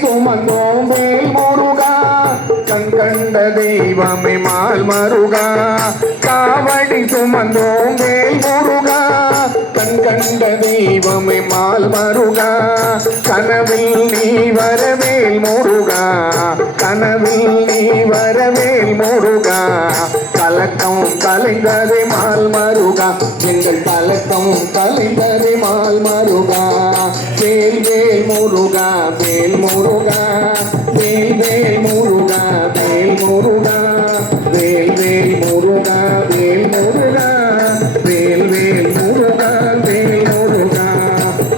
சுமந்தோம் வேல் முருகா கண்கண்ட தெய்வமே மால் மருகா காவடி சுமந்தோம் வேல் முருகா கண்கண்ட தெய்வமே மால் மருகா கனவில் நீ வரவேல் முருகா கனவில் நீ வரவேல் முருகா கலக்கம் கலைந்ததே மால் மருகா எங்கள் கலக்கம் கலைந்ததே மால் மருகா வேல் வேல் முருகா வேல் முருகா வேல் வேல் முருகா வேல் முருகா வேல் வேல் முருகா வேல் முருகா வேல் வேல் முருகா வேல் முருகா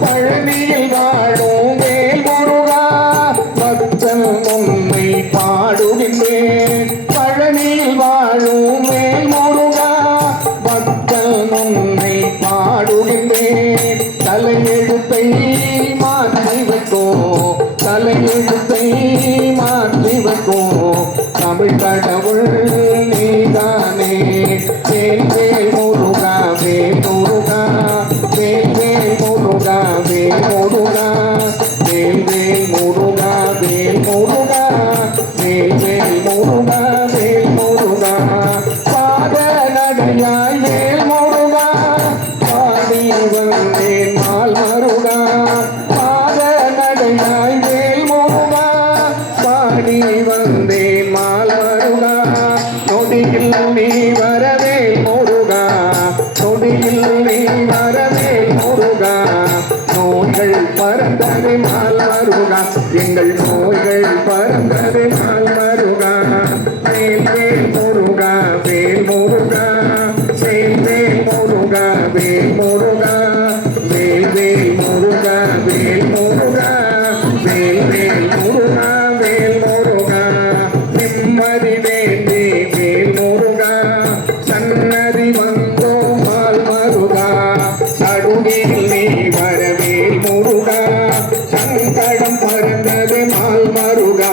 பழனியில் வாழும் வேல் முருகா பக்தன் உன்னை பாடுகின்றேன் பழனியில் வாழும் வேல் முருகா பக்தன் உன்னை பாடுகின்றேன் தலையெழுத்தை மாற்றி வைக்கும் தலையெழுத்தை மாற்றி வைக்கும் தமிழ் கடவுள் நீதானே வேல் வேல் முருகா வேல் முருகா வேல் வேல் முருகா வேல் முருகா வேல் வேல் முருகா வேல் முருகா வேல் வேல் முருகா வேல் முருகா பாத நடையாய் வேல் முருகா பாடி வந்தேன் மால் மருகா பாத நடையாய் வேல் முருகா பாடி வந்தேன் மால் மருகா நொடியில் நீ வரவேல் முருகா நொடியில் நீ வரவேல் முருகா நோய்கள் பறந்தது மால் மருகா எங்கள் நோய்கள் பறந்தது மால் மருகா வேல் வேல் முருகா வேல் முருகா வேல் வேல் முருகா வேல் முருகா வேல் வேல் முருகா வேல் முருகா வேல் வேல் முருகா வேல் முருகா நிம்மதி வேண்டி வேல் முருகா சன்னதி வந்தோம் மால் மருகா சடுகில் நீ வரவேல் முருகா சங்கடம் பறந்தது மால் மருகா